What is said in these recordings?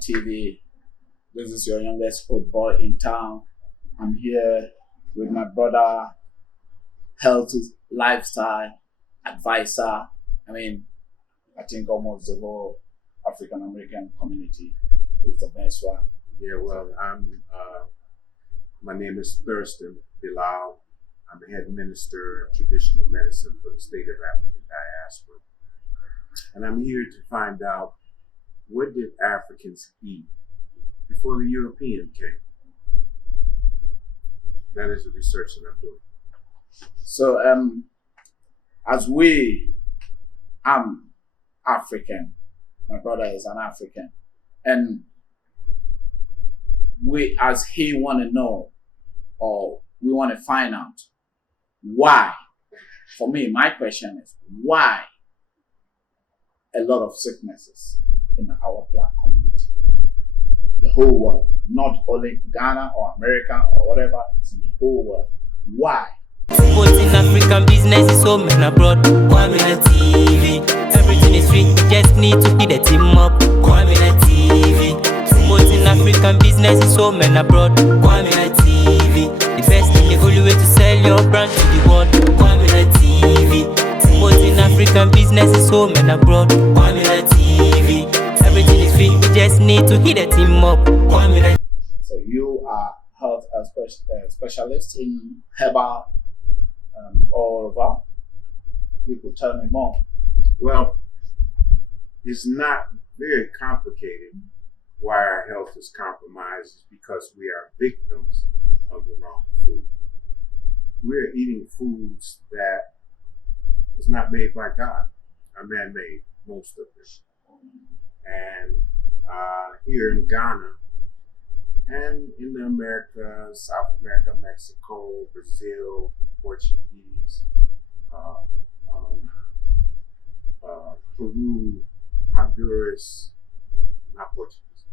TV. This is your youngest old boy in town. I'm here with my brother, health lifestyle advisor. I think almost the whole African American community is the best one. Yeah, well, my name is Thurston Bilal. I'm the head minister of traditional medicine for the state of African diaspora. And I'm here to find out, what did Africans eat before the European came? That is the research that I'm doing. So, I'm African. My brother is an African. And we want to know, or we want to find out why. For me, my question is, why a lot of sicknesses in our Black community? The whole world, not only Ghana or America or whatever, it's in the whole world. Why? Supporting African business is home and abroad. Kwaminat TV, everything is free, just need to hit the team up. Kwaminat TV, supporting African business is home and abroad. Kwaminat TV, the best and the only way to sell your brand to the world. Kwaminat TV, supporting African business is home and abroad. Kwaminat TV, everything is free, just need to hit the team up. Kwaminat. So you are health specialist in herbal all over. You could tell me more. Well, it's not very complicated why our health is compromised. It's because we are victims of the wrong food. We're eating foods that was not made by God, are man-made, most of them. And here in Ghana, and in the Americas, South America, Mexico, Brazil, Portuguese, Peru, Honduras, not Portuguese.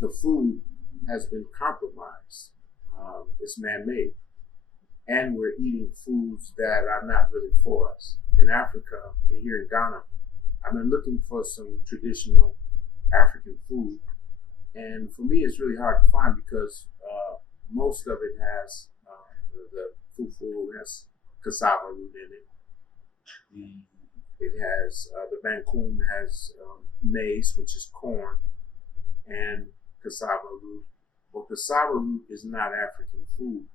The food has been compromised. It's man-made. And we're eating foods that are not really for us. In Africa, here in Ghana, I've been looking for some traditional African food. And for me, it's really hard to find because most of it has the fufu has cassava root in it. It has the bankum has maize, which is corn, and cassava root. Well, cassava root is not African food.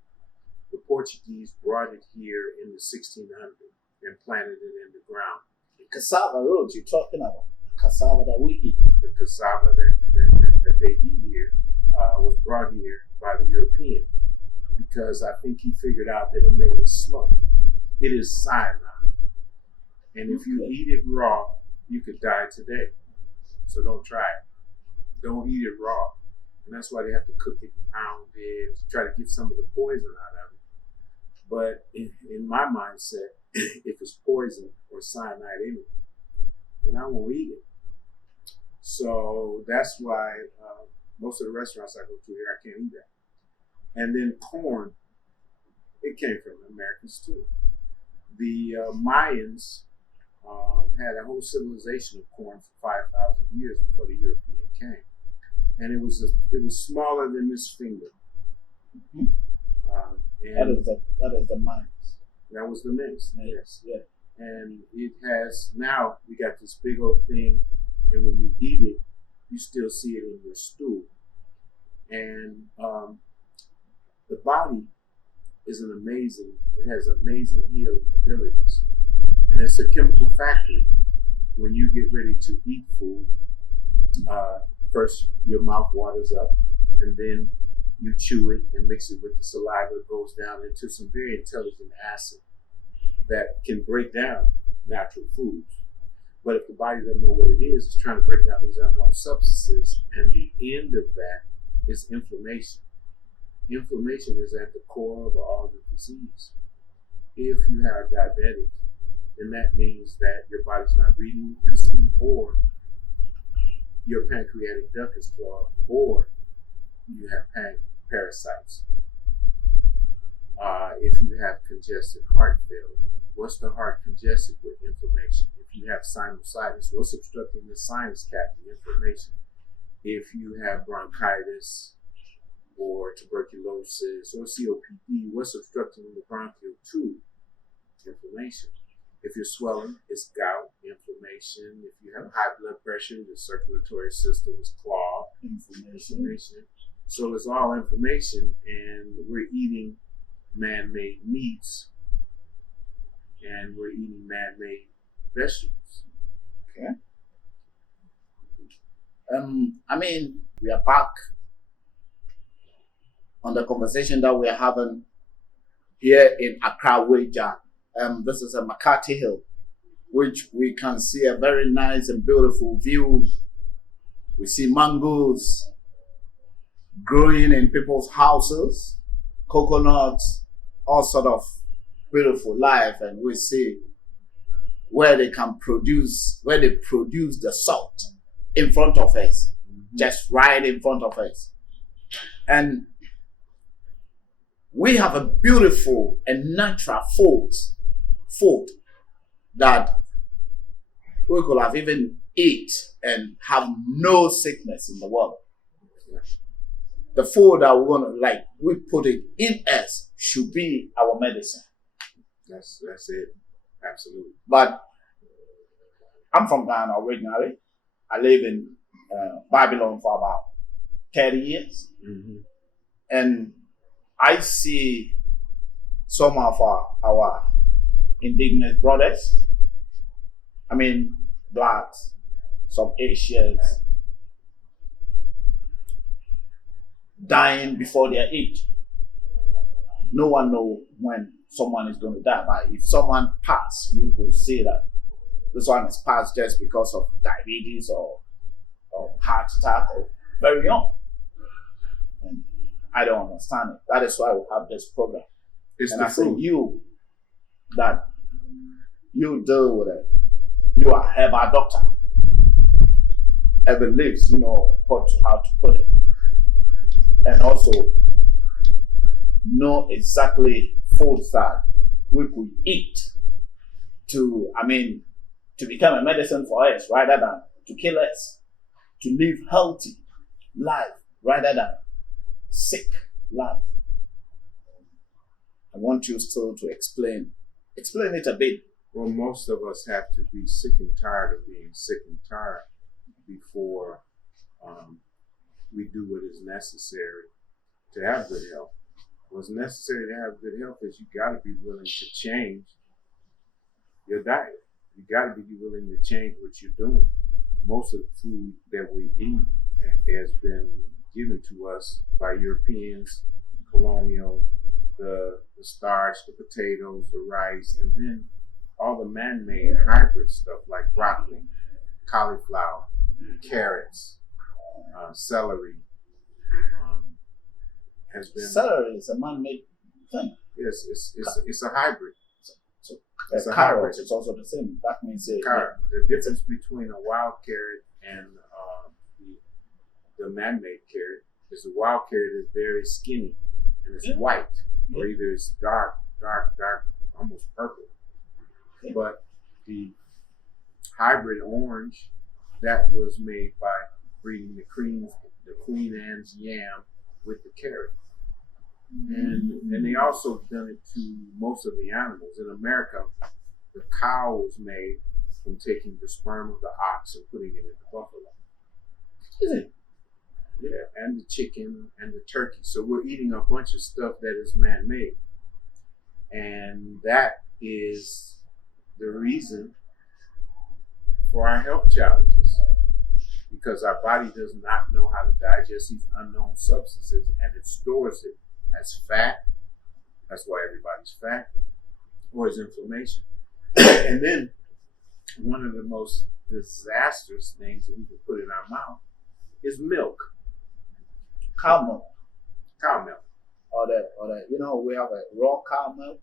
The Portuguese brought it here in the 1600s and planted it in the ground. Cassava root, you're talking about cassava that we eat. The cassava that they eat here was brought here by the European because I think he figured out that it made us slow. It is cyanide. And if you eat it raw, you could die today. So don't try it. Don't eat it raw. And that's why they have to cook it, pound it, to try to get some of the poison out of it. But in my mindset, if it's poison or cyanide in it, then I won't eat it. So that's why most of the restaurants I go to here, I can't eat that. And then corn, it came from the Americans too. The Mayans had a whole civilization of corn for 5,000 years before the European came. And it was smaller than this finger. Mm-hmm. That is the mines. That was the mince. Yes, yeah. And it has, now we got this big old thing, and when you eat it, you still see it in your stool. And the body is it has amazing healing abilities. And it's a chemical factory. When you get ready to eat food, first your mouth waters up, and then you chew it and mix it with the saliva. It goes down into some very intelligent acid that can break down natural foods. But if the body doesn't know what it is, it's trying to break down these unknown substances. And the end of that is inflammation. Inflammation is at the core of all the disease. If you are diabetic, then that means that your body's not reading insulin, or your pancreatic duct is clogged, or you have parasites. If you have congested heart failure, what's the heart congested with? Inflammation. If you have sinusitis, what's obstructing the sinus cavity? Inflammation. If you have bronchitis or tuberculosis or COPD, what's obstructing the bronchial tube? Inflammation. If you're swelling, it's gout, inflammation. If you have high blood pressure, the circulatory system is clogged, inflammation. So it's all inflammation, and we're eating man-made meats, and we're eating man-made vegetables. Okay. I mean, we are back on the conversation that we're having here in Accra, Waja. This is a McCarthy Hill, which we can see a very nice and beautiful view. We see mangoes growing in people's houses, coconuts, all sort of beautiful life, and we see where they produce the salt in front of us, just right in front of us. And we have a beautiful and natural food that we could have even eat and have no sickness in the world. The food that we put it in us should be our medicine. That's it. Absolutely. But I'm from Ghana originally. I live in Babylon for about 30 years. Mm-hmm. And I see some of our indigenous brothers, I mean, blacks, some Asians, dying before their age. No one knows when someone is going to die, but if someone passed, you could say that this one is passed just because of diabetes or heart attack or very young. And I don't understand it. That is why we have this program. And I say you deal with it. You are a herbal doctor. Ever lives, how to put it. And also know exactly foods that we could eat to become a medicine for us rather than to kill us, to live healthy life rather than sick life. I want you still to explain it a bit. Well, most of us have to be sick and tired of being sick and tired before we do what is necessary to have good health. What's necessary to have good health is you got to be willing to change your diet. You got to be willing to change what you're doing. Most of the food that we eat has been given to us by Europeans, colonial, the starch, the potatoes, the rice, and then all the man-made hybrid stuff like broccoli, cauliflower, carrots, celery. Has been celery is a man-made thing. Yes, it's a hybrid. So it's a carrot. It's also the same. That means carrot. The difference between a wild carrot and the man-made carrot is the wild carrot is very skinny and it's white, or either it's dark, almost purple. Yeah. But the hybrid orange, that was made by breeding the Queen Anne's yam with the carrot. And they also done it to most of the animals. In America, the cow was made from taking the sperm of the ox and putting it in the buffalo. Is it? Yeah, and the chicken and the turkey. So we're eating a bunch of stuff that is man-made. And that is the reason for our health challenges. Because our body does not know how to digest these unknown substances, and it stores it as fat. That's why everybody's fat, or as inflammation. And then one of the most disastrous things that we can put in our mouth is milk. Cow milk. Cow milk. Or we have a raw cow milk.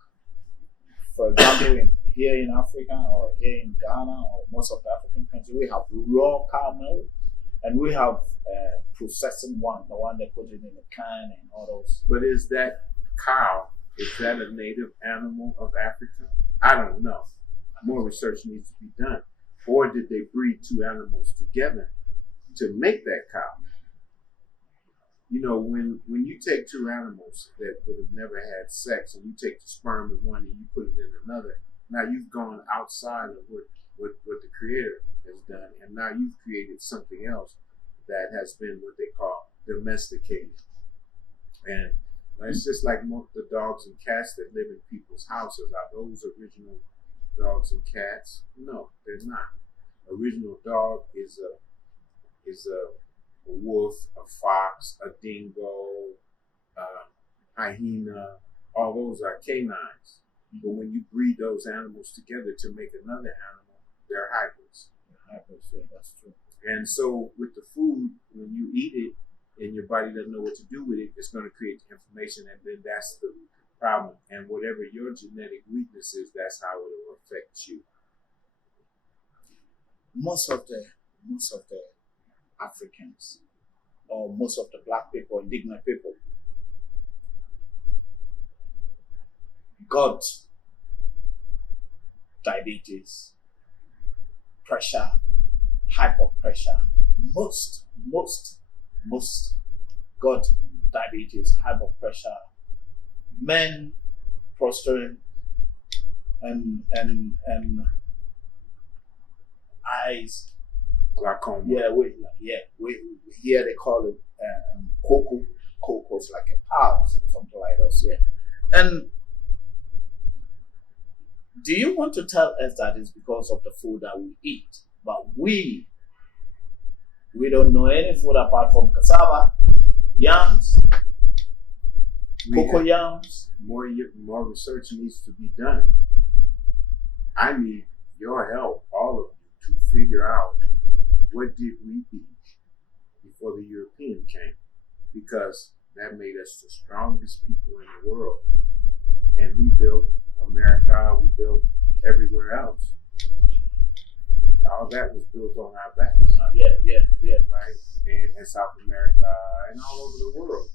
For example, here in Africa or here in Ghana or most of the African countries, we have raw cow milk, and we have processing one, the one they put it in a can and all those. But is that cow, is that a native animal of Africa? I don't know. More research needs to be done. Or did they breed two animals together to make that cow? You know, when you take two animals that would have never had sex and you take the sperm of one and you put it in another, now you've gone outside of what the Creator has done, and now you've created something else that has been what they call domesticated. And it's just like most of the dogs and cats that live in people's houses. Are those original dogs and cats? No, they're not. Original dog is a wolf, a fox, a dingo, hyena. All those are canines. But when you breed those animals together to make another animal, they're hybrids. Hybrids, yeah, that's true. And so with the food, when you eat it and your body doesn't know what to do with it, it's going to create inflammation, and then that's the problem. And whatever your genetic weakness is, that's how it will affect you. Most of the Africans, or most of the black people, indigenous people, got diabetes, pressure, hyperpressure. Most got diabetes, hyperpressure. Men prostrate and eyes. Glaucoma. We here they call it coco's like a pulse or something like that. Yeah. And do you want to tell us that it's because of the food that we eat? But we don't know any food apart from cassava, yams, cocoa yams. More research needs to be done. I need your help, all of you, to figure out what did we eat before the European came, because that made us the strongest people in the world. And we built America, we built everywhere else. All that was built on our backs. Right? And South America and all over the world.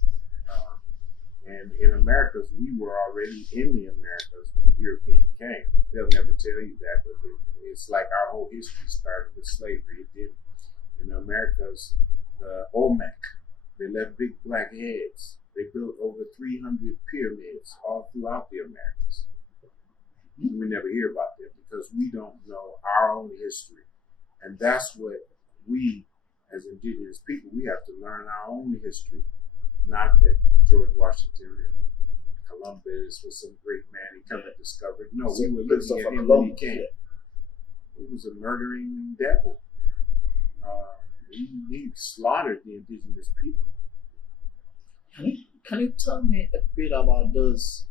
And in Americas, we were already in the Americas when the European came. They'll never tell you that, but it's like our whole history started with slavery. It did. In the Americas, the Olmec, they left big black heads. They built over 300 pyramids all throughout the Americas. We never hear about them because we don't know our own history. And that's what we, as indigenous people, we have to learn our own history. Not that George Washington and Columbus was some great man he come and discovered. No, we were looking at him when he came. He was a murdering devil. He slaughtered the indigenous people. Can you tell me a bit about those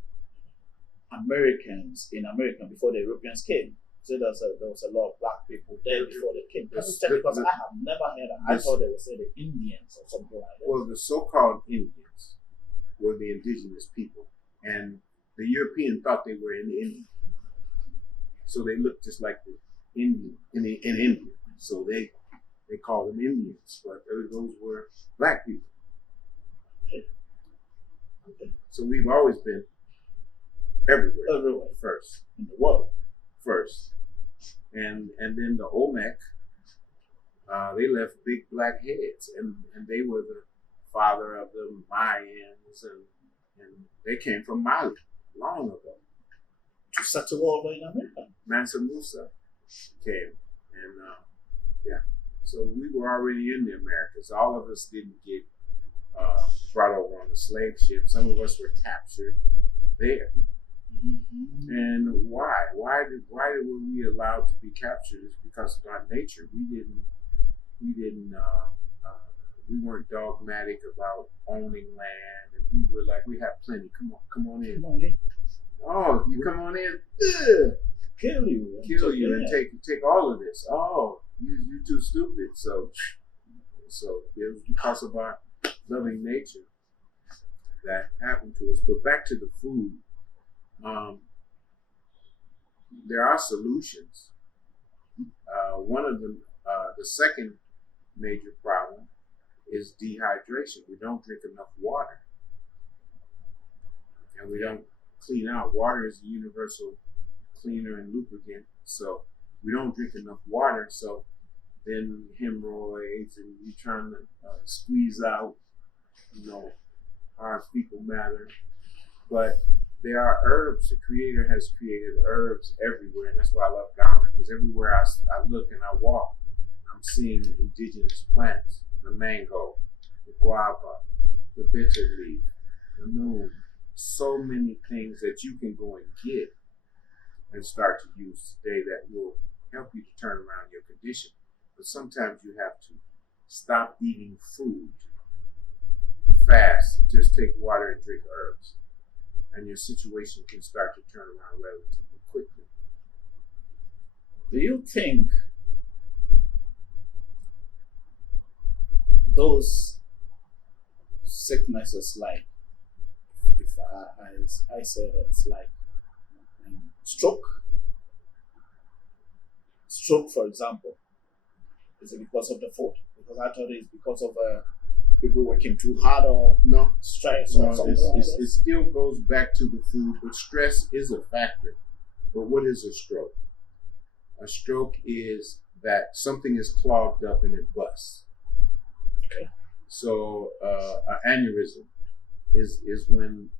Americans in America before the Europeans came? So there was a lot of black people there before they came. Because I have never heard that. I thought they would say the Indians or something like that. Well, the so-called Indians were the indigenous people, and the European thought they were in India. So they looked just like the Indian in India. So they called them Indians, but those were black people. Okay. So we've always been everywhere first in the world first, and then the Olmec, they left big black heads, and they were the father of the Mayans, and they came from Mali long ago to settle over in America. Mansa Musa came, and so we were already in the Americas. All of us didn't get brought over on the slave ship. Some of us were captured there. Mm-hmm. And why? Why were we allowed to be captured? It's because of our nature. We weren't dogmatic about owning land, and we were like, we have plenty. Come on in. Oh, you come on in. Ugh. Kill you and take all of this. Oh, you're too stupid. So it was because of our loving nature that happened to us. But back to the food. There are solutions. One of them, the second major problem is dehydration. We don't drink enough water. And we don't clean out. Water is a universal cleaner and lubricant. So we don't drink enough water. So then hemorrhoids, and you're trying to squeeze out, hard fecal matter. But there are herbs. The Creator has created herbs everywhere, and that's why I love Ghana, because everywhere I look and I walk, I'm seeing indigenous plants: the mango, the guava, the bitter leaf, the noon. So many things that you can go and get and start to use today that will help you to turn around your condition. But sometimes you have to stop eating food, fast, just take water and drink herbs, and your situation can start to turn around relatively quickly. Do you think those sicknesses, like, if I said it's like stroke, for example, is it because of the food? Because I thought it's because of people working too hard or No, stress or something like that. it still goes back to the food, but stress is a factor. But what is a stroke? A stroke is that something is clogged up and it busts. Okay. So an aneurysm is when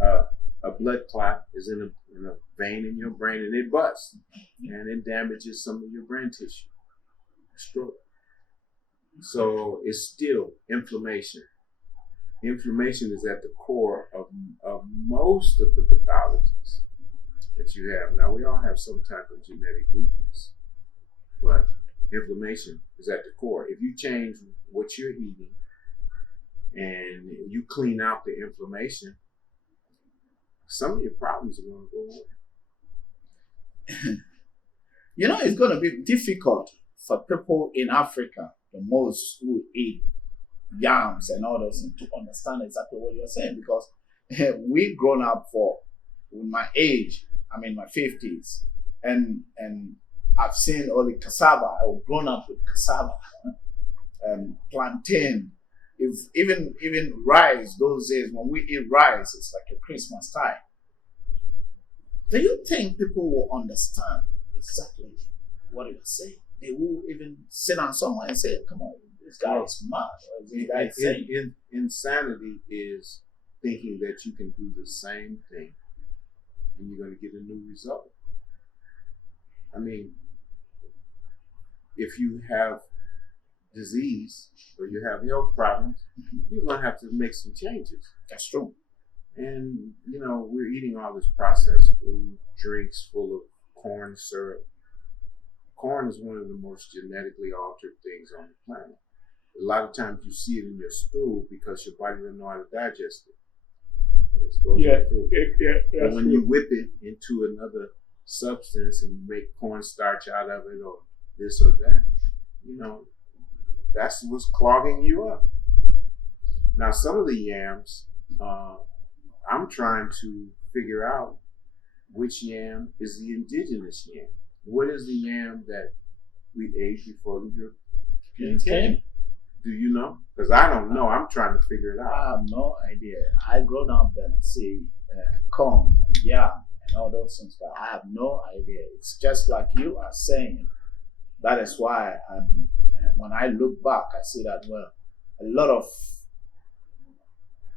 a blood clot is in a vein in your brain and it busts, and it damages some of your brain tissue. A stroke. So it's still inflammation. Inflammation is at the core of most of the pathologies that you have. Now, we all have some type of genetic weakness, but inflammation is at the core. If you change what you're eating and you clean out the inflammation, some of your problems are going to go away. It's going to be difficult for people in Africa, the most who eat yams and all those, to understand exactly what you're saying, because we've grown up with my age, I'm in my 50s, and I've seen only cassava. I've grown up with cassava, plantain, even rice. Those days when we eat rice, it's like a Christmas time. Do you think people will understand exactly what you're saying? They will even sit down somewhere and say, "Come on, this guy is mad." Or this guy is saying, insanity is thinking that you can do the same thing and you're going to get a new result. I mean, if you have disease or you have health problems, you're going to have to make some changes. That's true. And, we're eating all this processed food, drinks full of corn syrup. Corn is one of the most genetically altered things on the planet. A lot of times you see it in your stool because your body doesn't know how to digest it. But when you whip it into another substance and you make cornstarch out of it or this or that, that's what's clogging you up. Now, some of the yams, I'm trying to figure out which yam is the indigenous yam. What is the yam that we ate before the Europeans came? Do you know? Because I don't know. I'm trying to figure it out. I have no idea. I grown up and see corn and yam and all those things, but I have no idea. It's just like you are saying. That is why when I look back, I see that, well, a lot of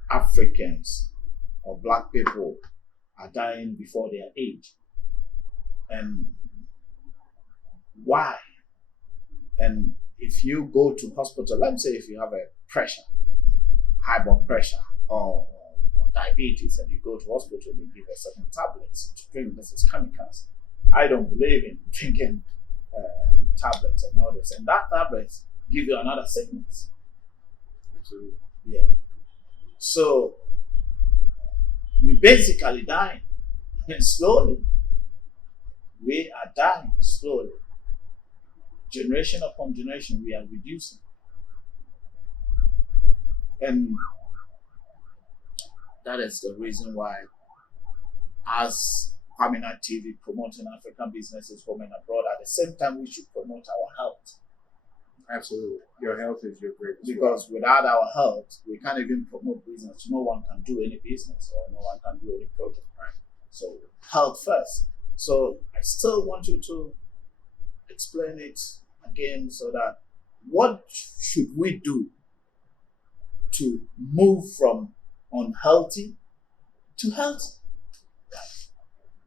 Africans or black people are dying before their age. And why? And if you go to hospital, let's say if you have a pressure, high blood pressure or diabetes, and you go to hospital, they give you certain tablets to drink. This is chemicals. I don't believe in drinking tablets and all this. And that tablets give you another sickness. Absolutely. Yeah. So we basically dying slowly. We are dying slowly. Generation upon generation, we are reducing. And that is the reason why, as Kwaminat TV promoting African businesses home and abroad, at the same time, we should promote our health. Absolutely. Your health is your greatest Because without our health, we can't even promote business. No one can do any business or no one can do any project. Right? So health first. So I still want you to explain it again so that what should we do to move from unhealthy to healthy?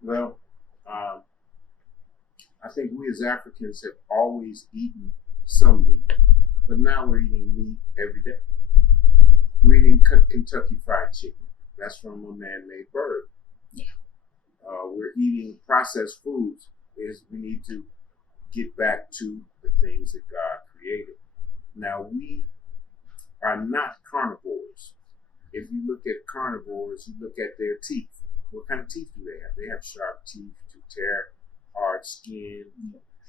Well, I think we as Africans have always eaten some meat, but now we're eating meat every day. We're eating Kentucky Fried Chicken. That's from a man-made bird. Yeah. We're eating processed foods. We need to get back to the things that God created. Now, we are not carnivores. If you look at carnivores, you look at their teeth. What kind of teeth do they have? They have sharp teeth to tear hard skin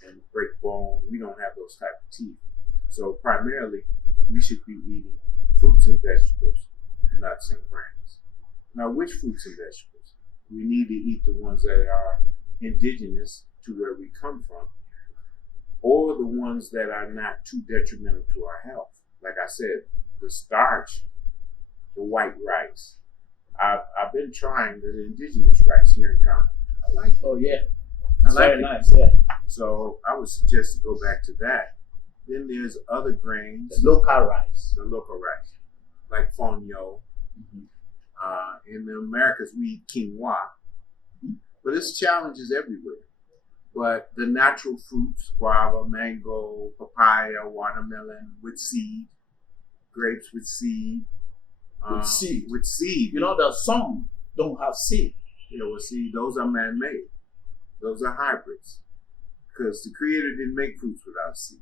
and break bone. We don't have those type of teeth. So primarily, we should be eating fruits and vegetables, nuts and grains. Now, which fruits and vegetables? We need to eat the ones that are indigenous to where we come from, or the ones that are not too detrimental to our health. Like I said, the starch, the white rice. I've been trying the indigenous rice here in Ghana. I like it. Oh yeah, I like very it. nice. Yeah, So I would suggest to go back to that. Then there's other grains. the local rice. The local rice, like fonio. In the Americas, we eat quinoa. But it's challenges everywhere. But the natural fruits, guava, mango, papaya, watermelon with seed, grapes with seed. With seed. With seed. You know, the some don't have seed. Well, see, those are man-made. Those are hybrids. Because the Creator didn't make fruits without seed.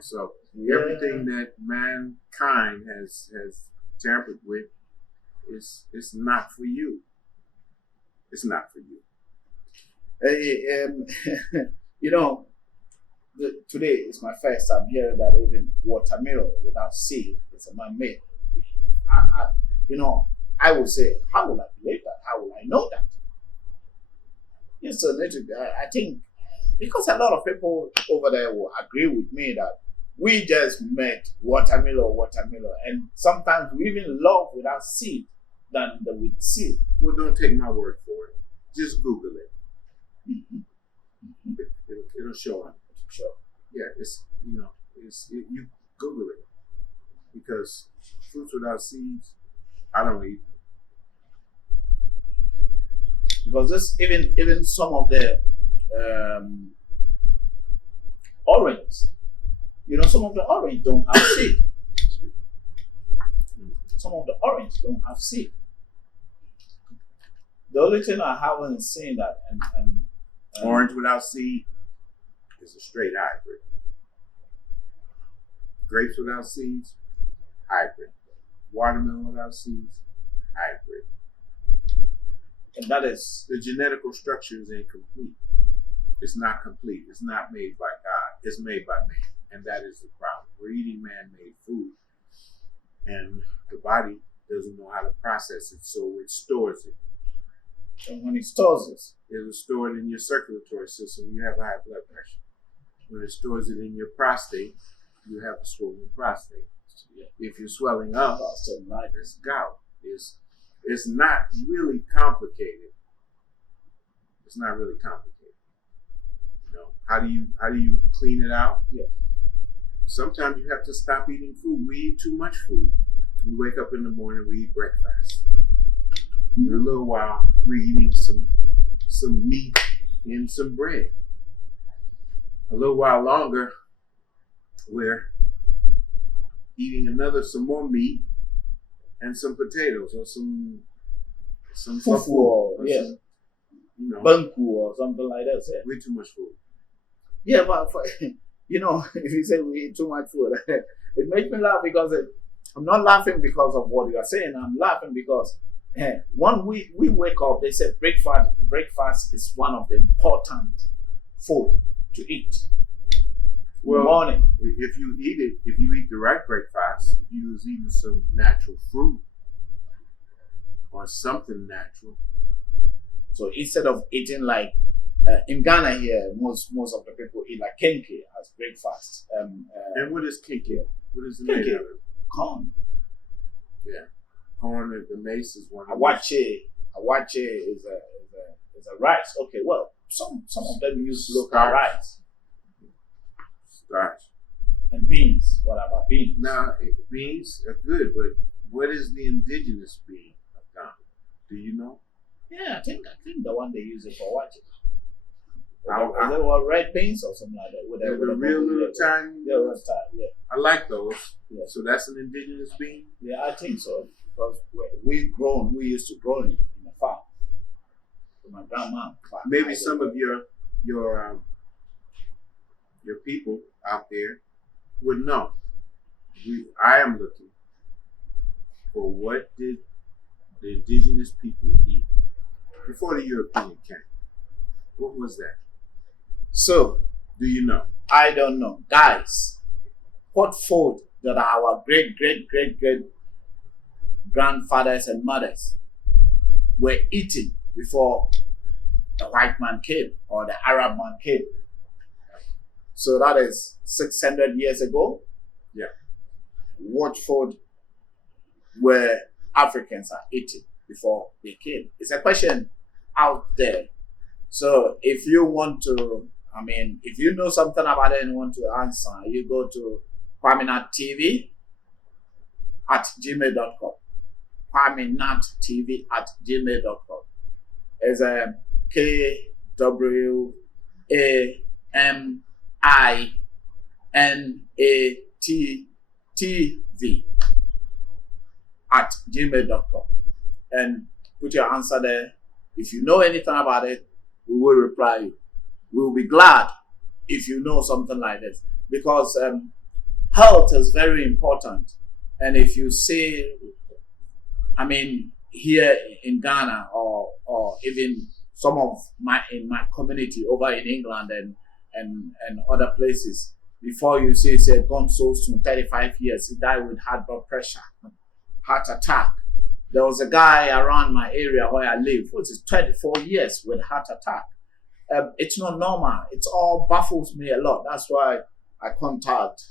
So everything that mankind has tampered with is not for you. It's not for you. Today is my first time hearing that even watermelon without seed is a man-made. I would say, how will I believe that? How will I know that? Yes, so I think because a lot of people over there will agree with me that we just met watermelon, and sometimes we even love without seed than the with seed. Well, don't take my word for it. Just Google it. It'll show up. Sure. Yeah, you Google it, because fruits without seeds, I don't eat them. Because this even some of the orange, some of the orange don't have seed. Some of the orange don't have seed. The only thing I haven't seen that Orange without seed is a straight hybrid. Grapes without seeds, hybrid. Watermelon without seeds, hybrid. And that is the genetical structure is incomplete. It's not complete. It's not made by God. It's made by man. And that is the problem. We're eating man-made food. And the body doesn't know how to process it, so it stores it. And when it stores it, it'll store it in your circulatory system. You have high blood pressure. When it stores it in your prostate, you have a swollen prostate. If you're swelling up, it's gout. It's not really complicated. It's not really complicated. How do you clean it out? Yeah. Sometimes you have to stop eating food. We eat too much food. We wake up in the morning, we eat breakfast. In a little while, we're eating some meat and some bread. A little while longer, we're eating some more meat and some potatoes or some fufu or banku or something like that. Yeah. Way too much food. Yeah, but if you say we eat too much food, it makes me laugh because I'm not laughing because of what you are saying. I'm laughing because when we wake up, they say breakfast is one of the important food to eat. Well, morning. If you eat the right breakfast, if you was eating some natural fruit or something natural. So instead of eating like in Ghana here, most of the people eat like kenke as breakfast. And what is kenke? What is the name of it? Corn. Yeah, corn. The maize is one. Awache is It's a rice. Okay, well, some of them use local Starch. rice Starch. and beans. What about beans? Now, beans are good, but what is the indigenous bean of Ghana? Do you know? Yeah, I think the one they use it for what? I- Is it what, red beans or something like that? With The a real little tiny. Yeah, real tiny. Yeah, I like those. Yeah. So that's an indigenous bean. yeah, I think so because we used to grow it in the farm. With my grandma. Maybe some of your people out there would know. I am looking for what did the indigenous people eat before the European came. What was that? So, Do you know? I don't know. Guys, what food that our great grandfathers and mothers were eating before the white man came or the Arab man came? So that is 600 years ago. Yeah. What food were Africans are eating before they came? It's a question out there. So if you want to, if you know something about it and want to answer, you go to Kwaminat Tv at gmail.com. Kwaminat TV at gmail.com. It's a KWAMINATTV at gmail.com. And put your answer there. If you know anything about it, we will reply you. We will be glad if you know something like this, because health is very important. And if you say, here in Ghana or even some of my community over in England and other places, before you say gone so soon, 35 years, he died with high blood pressure, heart attack. There was a guy around my area where I live, which is 24 years with heart attack. It's not normal. It all baffles me a lot. That's why I contact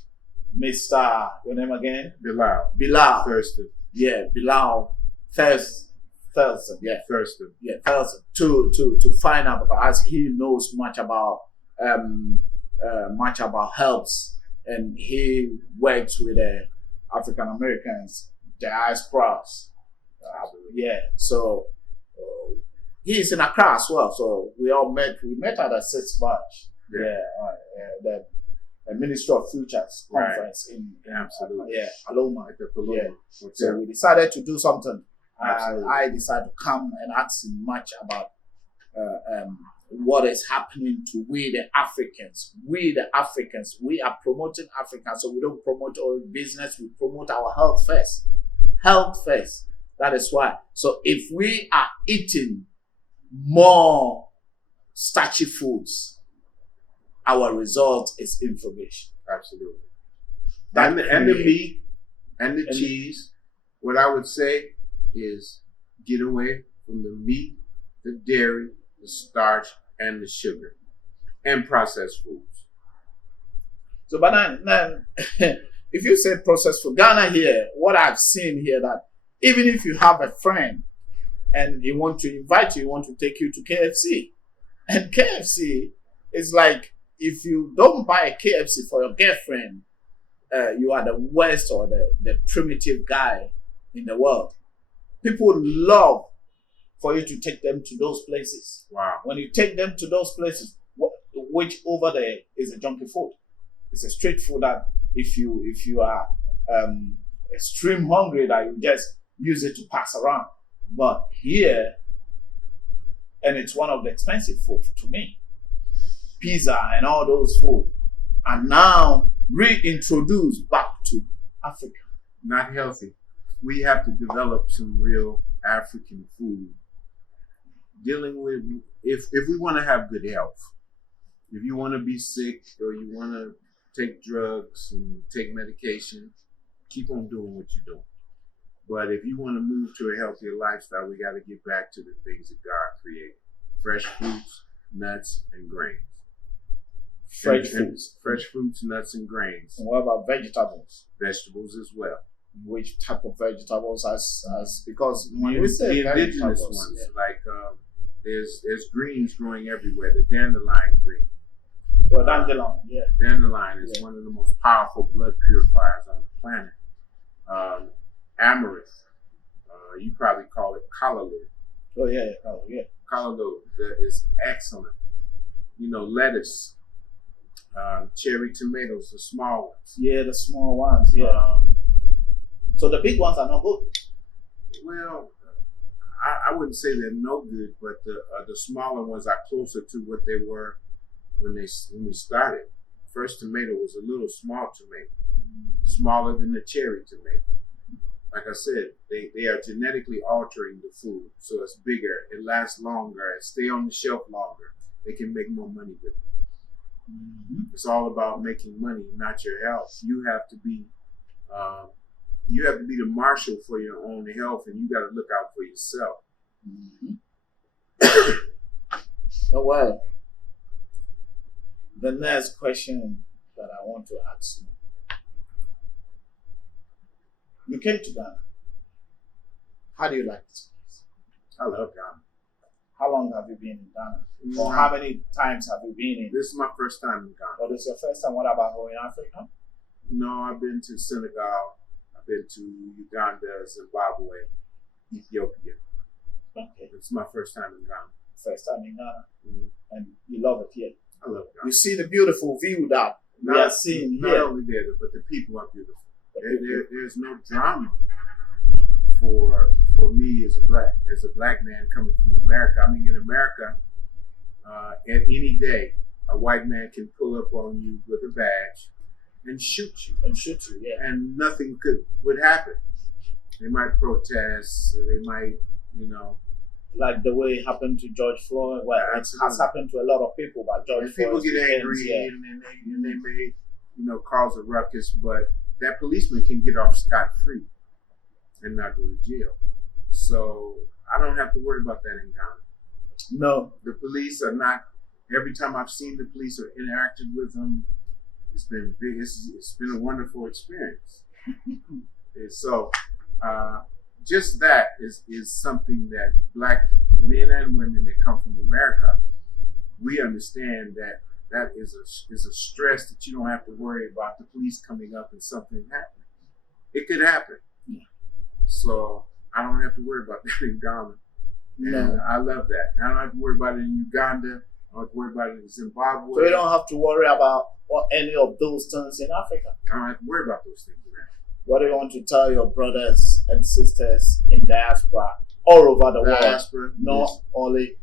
Mr. Your name again? Bilal. Thurston. Yeah, Bilal. Thurston. Yeah. Thurston. Yeah, Thurston. To find out, because he knows much about health, and he works with African Americans, diasporas. Yeah, so he's in Accra as well. So we met at a 6th batch. The Ministry of Futures conference in Absolutely. Aloma. Yeah. So we decided to do something. Absolutely. I decided to come and ask him much about what is happening to we the Africans. We the Africans, we are promoting Africa, so we don't promote our business, we promote our health first. Health first. That is why. So if we are eating more starchy foods, our result is inflammation. Absolutely. And the meat and the cheese, what I would say is get away from the meat, the dairy, the starch, and the sugar, and processed foods. So, but then if you say processed food, Ghana here, what I've seen here, that even if you have a friend and he want to invite you, he want to take you to KFC, and KFC is like, if you don't buy a KFC for your girlfriend, you are the worst or the primitive guy in the world. People love for you to take them to those places. Wow. When you take them to those places, which over there is a junky food. It's a street food that if you are extreme hungry, that you just use it to pass around. But here, and it's one of the expensive food to me, pizza and all those food are now reintroduced back to Africa. Not healthy. We have to develop some real African food. Dealing with, if we want to have good health, if you want to be sick or you want to take drugs and take medication, keep on doing what you're doing. But if you want to move to a healthier lifestyle, we got to get back to the things that God created. Fresh fruits, nuts, and grains. Fresh fruits, nuts, and grains. And what about vegetables? Vegetables as well. Which type of vegetables? As because when we say the indigenous vegetables, ones, like there's greens growing everywhere. The dandelion green. Your dandelion, yeah. Dandelion is one of the most powerful blood purifiers on the planet. Amaranth, you probably call it callaloo. Oh yeah, yeah. Callaloo is excellent. Lettuce, cherry tomatoes, the small ones. Yeah, the small ones. Yeah. So the big ones are not good. Well, I wouldn't say they're no good, but the smaller ones are closer to what they were when we started. First tomato was a little small tomato, smaller than the cherry tomato. Like I said, they are genetically altering the food, so it's bigger, it lasts longer, it stay on the shelf longer. They can make more money with it. Mm-hmm. It's all about making money, not your health. You have to be the marshal for your own health, and you got to look out for yourself. Mm-hmm. Oh, well, the next question that I want to ask you. You came to Ghana. How do you like this place? I love Ghana. How long have you been in Ghana? Or how many times have you been in? This is my first time in Ghana. Oh, this is your first time? What about going to Africa? No, I've been to Senegal. I've been to Uganda, Zimbabwe, Ethiopia. Okay. It's my first time in Ghana. First time in Ghana. Mm-hmm. And you love it here. I love Ghana. You see the beautiful view that we are seeing here. Not only there, but the people are beautiful. There's no drama for me as a black man coming from America. I mean, in America, at any day, a white man can pull up on you with a badge and shoot you. Yeah. And nothing would happen. They might protest. They might, like the way it happened to George Floyd. Well, it has happened to a lot of people, but George Floyd. People get angry and they may, cause a ruckus, but that policeman can get off scot-free and not go to jail. So I don't have to worry about that in Ghana. No. The police are not, every time I've seen the police or interacted with them, it's been big. It's been a wonderful experience. And so just that is something that black men and women that come from America, we understand that is a stress that you don't have to worry about the police coming up and something happening. It could happen. Yeah. So I don't have to worry about that in Ghana. And I love that. I don't have to worry about it in Uganda. I don't have to worry about it in Zimbabwe. So you don't have to worry about any of those things in Africa. I don't have to worry about those things in Africa. What do you want to tell your brothers and sisters in diaspora all over the world? Not only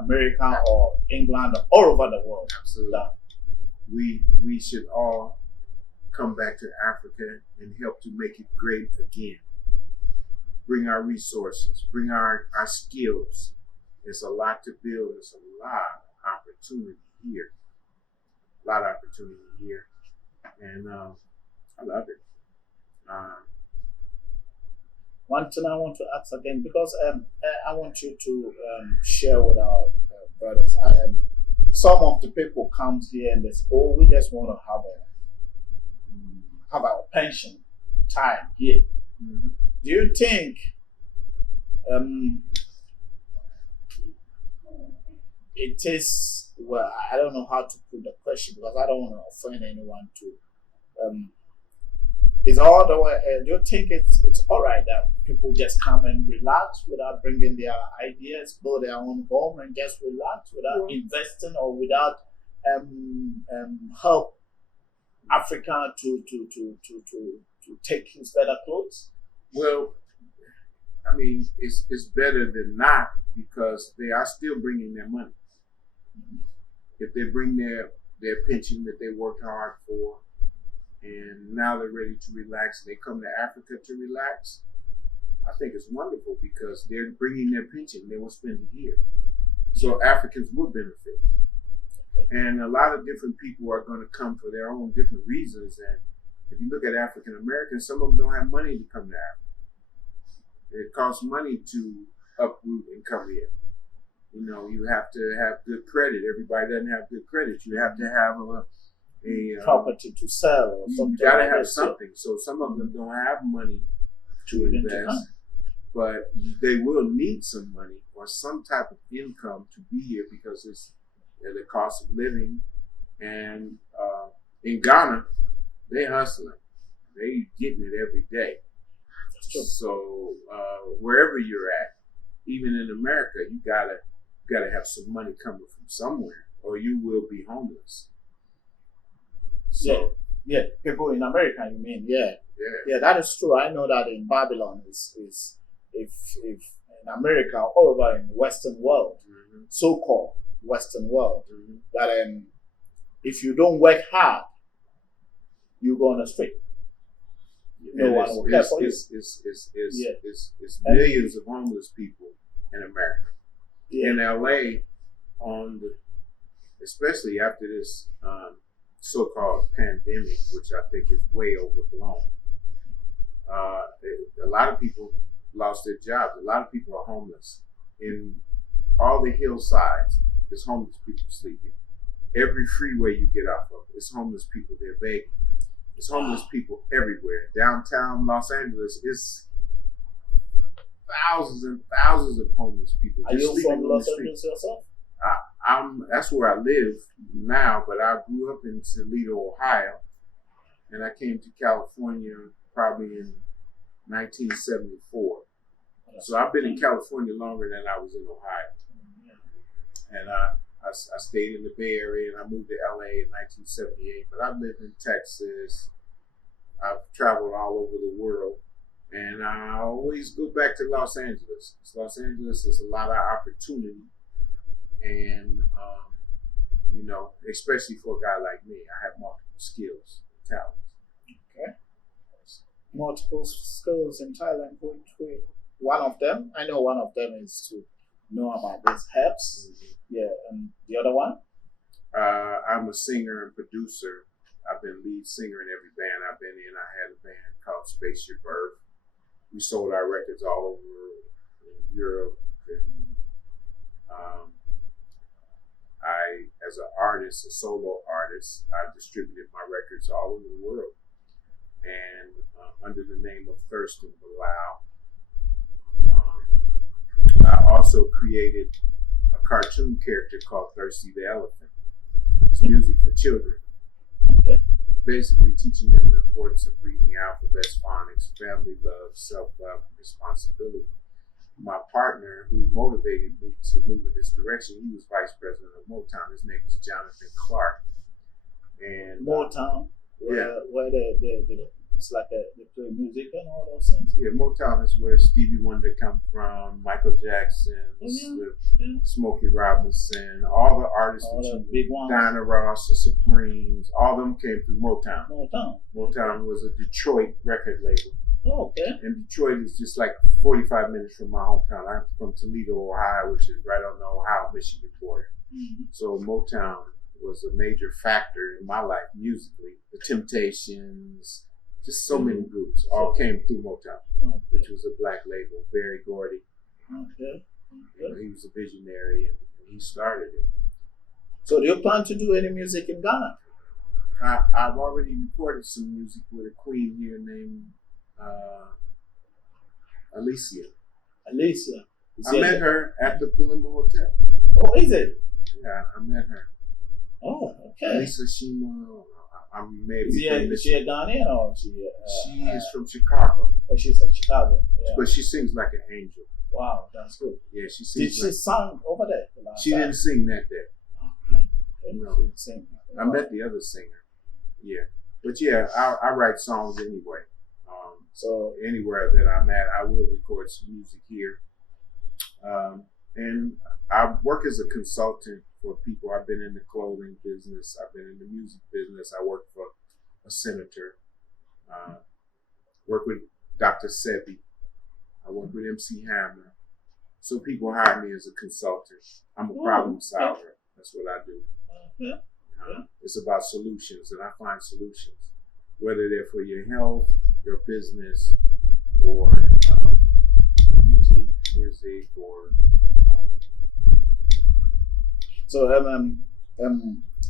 America or England, all over the world. Absolutely. We should all come back to Africa and help to make it great again. Bring our resources, bring our skills. There's a lot to build. There's a lot of opportunity here. And I love it. One thing I want to ask again, because I want you to share with our brothers. Some of the people come here and they say, "Oh, we just want to have our pension time here." Mm-hmm. Do you think it is? Well, I don't know how to put the question because I don't want to offend anyone. Is all the way? Do you think it's all right that people just come and relax without bringing their ideas, build their own home, and just relax without investing or without help Africa to take his better clothes? Well, I mean, it's better than not because they are still bringing their money. If they bring their pension that they worked hard for, and now they're ready to relax, and they come to Africa to relax, I think it's wonderful because they're bringing their pension. They will spend it here. So Africans will benefit. And a lot of different people are going to come for their own different reasons. And if you look at African Americans, some of them don't have money to come to Africa. It costs money to uproot and come here. You have to have good credit. Everybody doesn't have good credit. You have to have a property to sell or something. You gotta have something. So some of them don't have money to invest. but they will need some money or some type of income to be here because it's the cost of living. And in Ghana, they hustling. They getting it every day. So wherever you're at, even in America, you gotta have some money coming from somewhere, or you will be homeless. So, yeah, people in America, you mean? Yeah, that is true. I know that in Babylon is if in America, all over in the Western world, so-called Western world, that if you don't work hard, you go on the street. No one will care for you. It's millions of homeless people in America. In LA, especially after this so-called pandemic, which I think is way overblown, a lot of people lost their jobs. A lot of people are homeless. In all the hillsides, there's homeless people sleeping. Every freeway you get off of, it's homeless people there begging. There's homeless people everywhere. Downtown Los Angeles is thousands and thousands of homeless people. Are you from Los Angeles yourself? That's where I live now, but I grew up in Toledo, Ohio, and I came to California probably in 1974. So I've been in California longer than I was in Ohio. And I stayed in the Bay Area, and I moved to LA in 1978, but I've lived in Texas. I've traveled all over the world, and I always go back to Los Angeles. Los Angeles is a lot of opportunity, and especially for a guy like me, I have multiple skills and talents. Okay. Multiple skills and talent. One of them, I know one of them is to know about these herbs. Yeah, and the other one? I'm a singer and producer. I've been lead singer in every band I've been in. I had a band called Spaceship Earth. We sold our records all over Europe. And I, as an artist, a solo artist, I distributed my records all over the world. And under the name of Thurston Bilal. I also created a cartoon character called Thirsty the Elephant. It's music for children. Okay. Basically teaching them the importance of reading alphabets, phonics, family love, self-love, and responsibility. My partner, who motivated me to move in this direction, he was vice president of Motown. His name is Jonathan Clark. And Motown, where it's like they play music and all those things. Yeah, Motown is where Stevie Wonder come from, Michael Jackson, Smokey Robinson, all the artists, all the big ones. Diana Ross, the Supremes, all of them came through Motown. Motown was a Detroit record label. Oh, okay. And Detroit is just like 45 minutes from my hometown. I'm from Toledo, Ohio, which is right on the Ohio-Michigan border. So Motown was a major factor in my life musically. The Temptations, just so many groups all came through Motown, which was a black label. Barry Gordy, he was a visionary, and he started it. So do you plan to do any music in Ghana? I've already recorded some music with a queen here named Alicia. I met her at the Palima Hotel. Oh, is it? Yeah, I met her. Oh, okay. Lisa Shima. Is she a Ghanaian or she is from Chicago. Oh, she's from Chicago. Yeah. But she sings like an angel. Wow, that's good. Yeah, she sings. Did she sing over there? She didn't sing that day. No. She didn't sing. I met the other singer. Yeah. But yeah, I write songs anyway. So anywhere that I'm at, I will record some music here. And I work as a consultant for people. I've been in the clothing business. I've been in the music business. I work for a senator. Work with Dr. Sebi. I work with MC Hammer. So people hire me as a consultant. I'm a problem solver. That's what I do. It's about solutions, and I find solutions, whether they're for your health, your business, or music, or. So,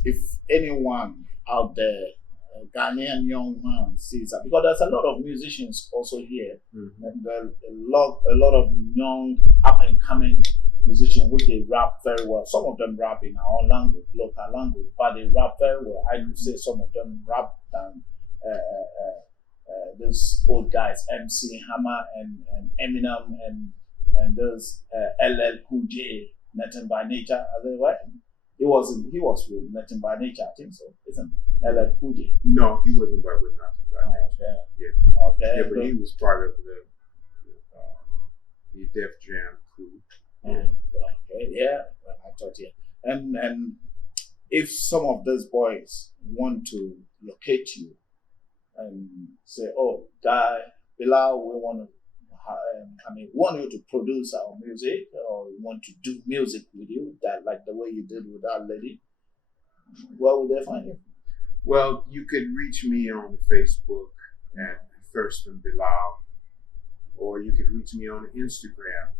if anyone out there Ghanaian young man sees that, because there's a lot of musicians also here, Mm-hmm. and there are a lot of young up and coming musicians which they rap very well. Some of them rap in our own language, local language, but they rap very well. I would say some of them rap than those old guys, MC Hammer and Eminem and those LL Cool J, Nothing by Nature. Are they what? He was with Nothing by Nature, I think so, isn't it? LL Cool J. No, he wasn't by with Nothing by Nature. Yeah. Okay. Yeah, but he was part of the Def Jam crew. Okay, yeah. Well, I thought, yeah. And if some of those boys want to locate you and say, oh, Guy, Bilal, we want you to produce our music, or we want to do music with you, that like the way you did with that lady, where would they find you? Well, you could reach me on Facebook at Thurston Bilal, or you could reach me on Instagram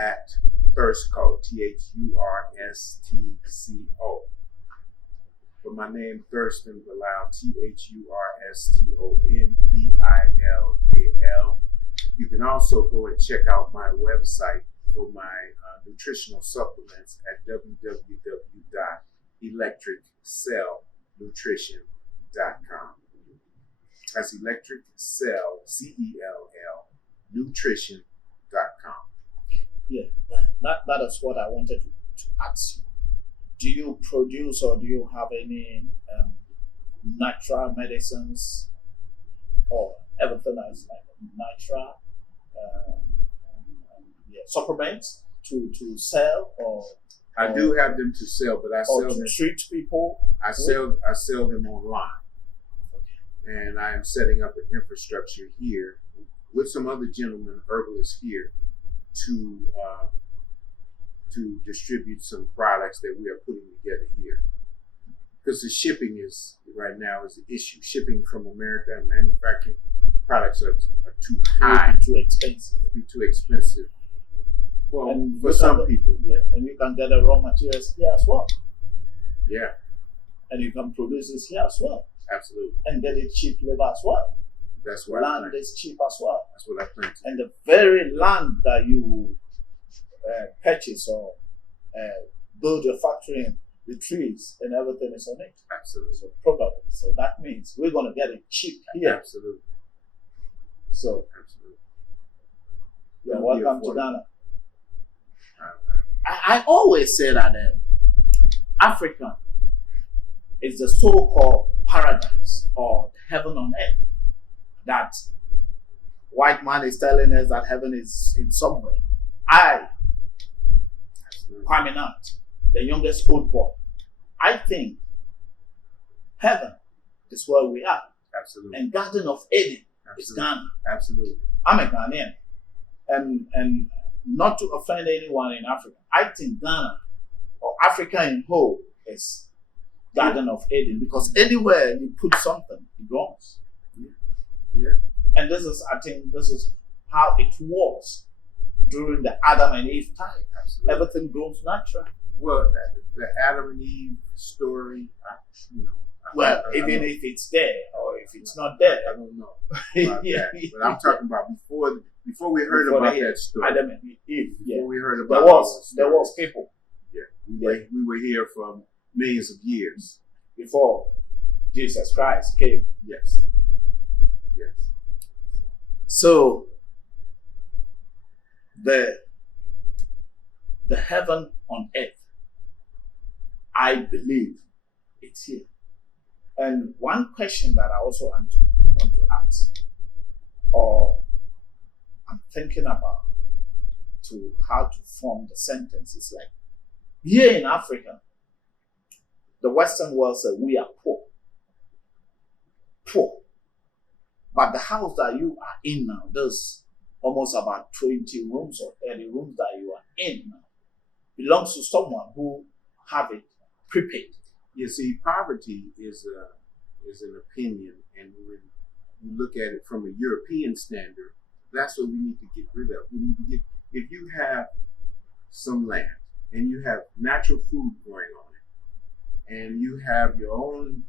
at Thurstco, THURSTCO. But my name, Thurston Bilal, THURSTONBILAL. You can also go and check out my website for my nutritional supplements at www.electriccellnutrition.com. That's Electric Cell, CELL, nutrition.com. Yeah, that is what I wanted to ask you. Do you produce or do you have any natural medicines or everything that's like natural supplements to sell, or I do have them to sell, but I or sell to them. treat people? I sell them online, and I am setting up an infrastructure here with some other gentlemen, herbalists here, to distribute some products that we are putting together here. Because the shipping is right now is the issue. Shipping from America and manufacturing products are too high, too expensive. it'd be too expensive. Well, And for some people, yeah, and you can get the raw materials here as well, yeah, and you can produce this here as well, absolutely. and get it cheap labor as well. That's what I Land plan. is cheap as well, That's what I plan to do. and the very land that you purchase or build your factory in, the trees and everything is on it. Absolutely. So probably, so that means we're gonna get it cheap here. Absolutely. So Absolutely. you're It'll be welcome to affordable. Ghana. I always say that Africa is the so-called paradise or heaven on earth. That white man is telling us that heaven is in somewhere. Kwaminat, the youngest old boy, I think heaven is where we are. Absolutely. And Garden of Eden is Absolutely. Ghana. Absolutely. I'm a Ghanaian. And not to offend anyone in Africa, I think Ghana or Africa in whole is Garden of Eden, because anywhere you put something, it grows. Yeah. And I think this is how it was during the Adam and Eve time. Absolutely. Everything grows natural. Well, the Adam and Eve story, Even if it's there or if it's not there. I don't know about that. But I'm talking about before we heard Before about the that story. Adam and Eve. Yeah. Before we heard There about there was people Yeah, we were here for millions of years. before Jesus Christ came. Yes. Yes. So the heaven on earth, I believe it's here. And one question that I also want to ask, or I'm thinking about to how to form the sentence, is like, here in Africa, the Western world says we are poor. Poor. But the house that you are in now, there's almost about 20 rooms or 30 rooms that you are in now, belongs to someone who have it prepaid. You see, poverty is an opinion, and when you look at it from a European standard, that's what we need to get rid of. We need to if you have some land and you have natural food growing on it, and you have your own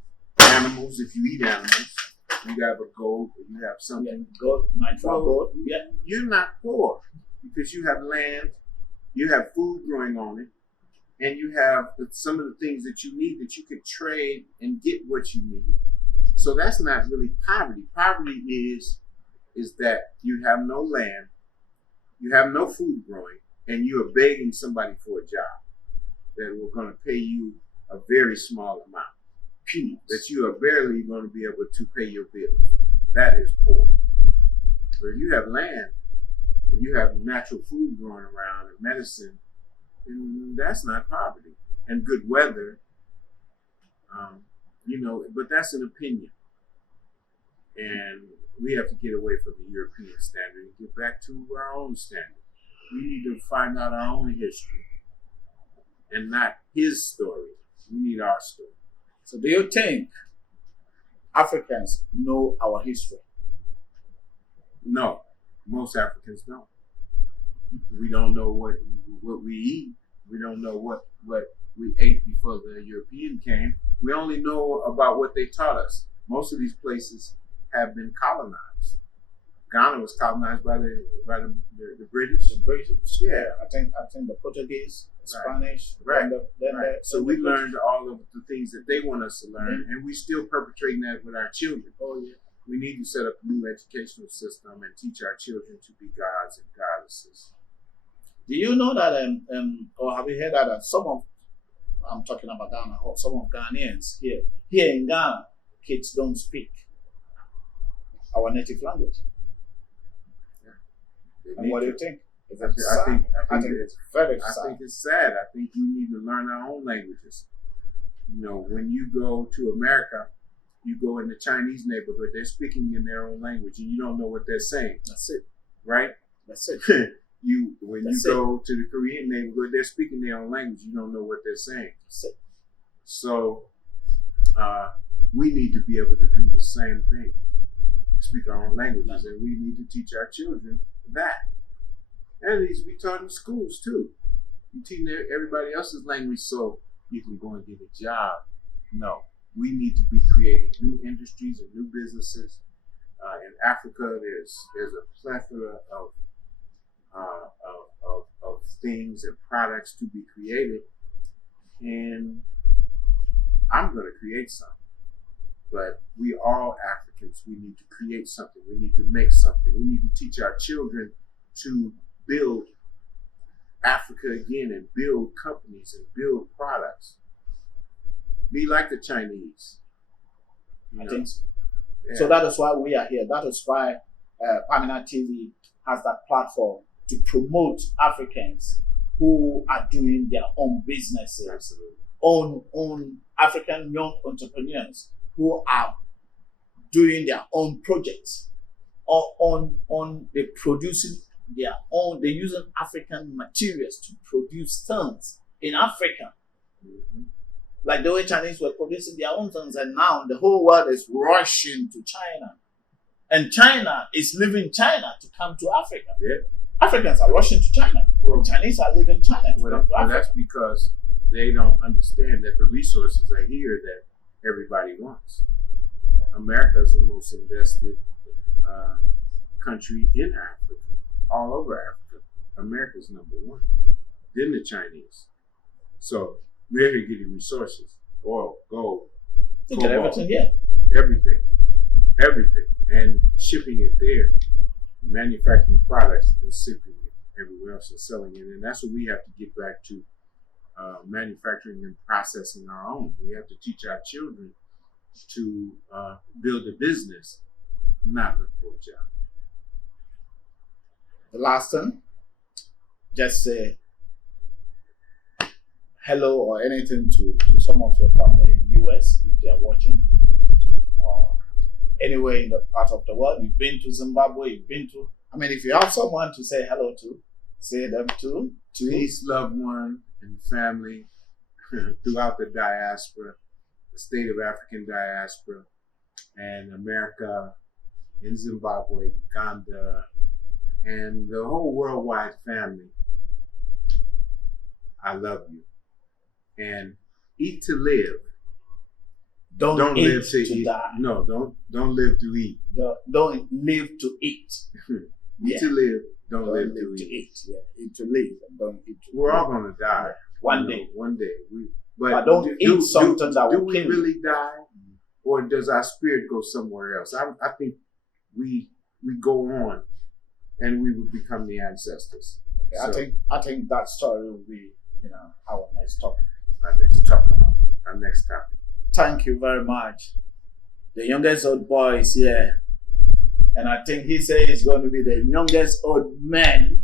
animals, if you eat animals, you have a goat, or you have something. Goat, natural goat. Yeah. You're not poor because you have land, you have food growing on it, and you have some of the things that you need that you can trade and get what you need. So that's not really poverty. Poverty is that you have no land, you have no food growing, and you are begging somebody for a job that will going to pay you a very small amount. Peanuts. That you are barely going to be able to pay your bills. That is poor. But if you have land and you have natural food growing around and medicine, that's not poverty. And good weather, but that's an opinion. And we have to get away from the European standard and get back to our own standard. We need to find out our own history and not his story. We need our story. So do you think Africans know our history? No, most Africans don't. We don't know what we eat. We don't know what we ate before the European came. We only know about what they taught us. Most of these places have been colonized. Ghana was colonized by the British. The British, yeah. I think the Portuguese, the Spanish, right. Then So we learned all of the things that they want us to learn, and we still perpetrating that with our children. Oh yeah. We need to set up a new educational system and teach our children to be gods and goddesses. Do you know that or have you heard that I'm talking about Ghana, or some of Ghanaians here in Ghana, kids don't speak our native language? And what do you think? I think it's very sad. I think it's sad. I think we need to learn our own languages. When you go to America, you go in the Chinese neighborhood, they're speaking in their own language and you don't know what they're saying. That's it. Right? That's it. When you go to the Korean neighborhood, they're speaking their own language. You don't know what they're saying. That's it. So we need to be able to do the same thing. Speak our own languages, and we need to teach our children that. And it needs to be taught in schools too. You teach everybody else's language so you can go and get a job. No, we need to be creating new industries and new businesses. In Africa, there's a plethora of things and products to be created, and I'm going to create some. But we all Africans, we need to create something. We need to make something. We need to teach our children to build Africa again and build companies and build products. Be like the Chinese. I think so. Yeah. So that is why we are here. That is why Kwaminat TV has that platform to promote Africans who are doing their own businesses. Absolutely. On African young entrepreneurs who are doing their own projects, or they're producing their own, they're using African materials to produce things in Africa. Mm-hmm. Like the way Chinese were producing their own things, and now the whole world is rushing to China. And China is leaving China to come to Africa. Yeah. Africans are rushing to China. Well, Chinese are leaving China to come to Africa. That's because they don't understand that the resources are here that everybody wants. America is the most invested country in Africa, all over Africa. America's number one. Then the Chinese. So we're here getting resources, oil, gold, They get everything here. Everything, and shipping it there, manufacturing products and shipping it everywhere else and selling it. And that's what we have to get back to, manufacturing and processing our own. We have to teach our children to build a business, not look for a job. The last thing, just say hello or anything to some of your family in the US if they're watching, or anywhere in the part of the world. You've been to Zimbabwe, if you have someone to say hello to, say them to. Peace, loved one, and family throughout the diaspora, the state of African diaspora, and America, in Zimbabwe, Uganda, and the whole worldwide family. I love you. And eat to live. Don't live eat to to eat. die. No, don't live to eat. Don't live to eat. Eat to live. Don't Don't live live to to eat. eat. Yeah, eat to live. And don't eat to We're live. all gonna die One you know, day. One day. But don't eat something that do will we kill you. really die, or does our spirit go somewhere else? I think we go on, and we will become the ancestors. Okay, So, I think that story will be, our next topic. our next topic. Thank you very much. The youngest old boy is here. And I think he says he's going to be the youngest old man.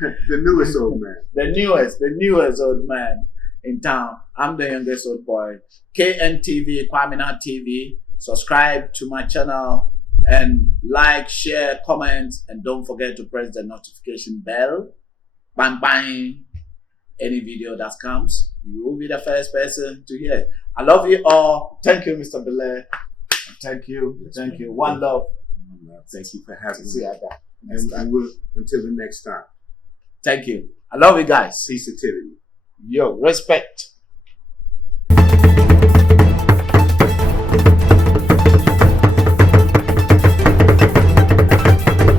The newest old man. The newest old man in town. I'm the youngest old boy. KNTV, Kwaminat TV. Subscribe to my channel and like, share, comment, and don't forget to press the notification bell. Bang, bang. Any video that comes, you will be the first person to hear it. I love you all. Thank you, Mr. Belair. Thank you. Thank you. One love. Thank you for having See me. you again. And we'll, until the next time. Thank you. I love you guys. Peace and tivity. Yo, respect.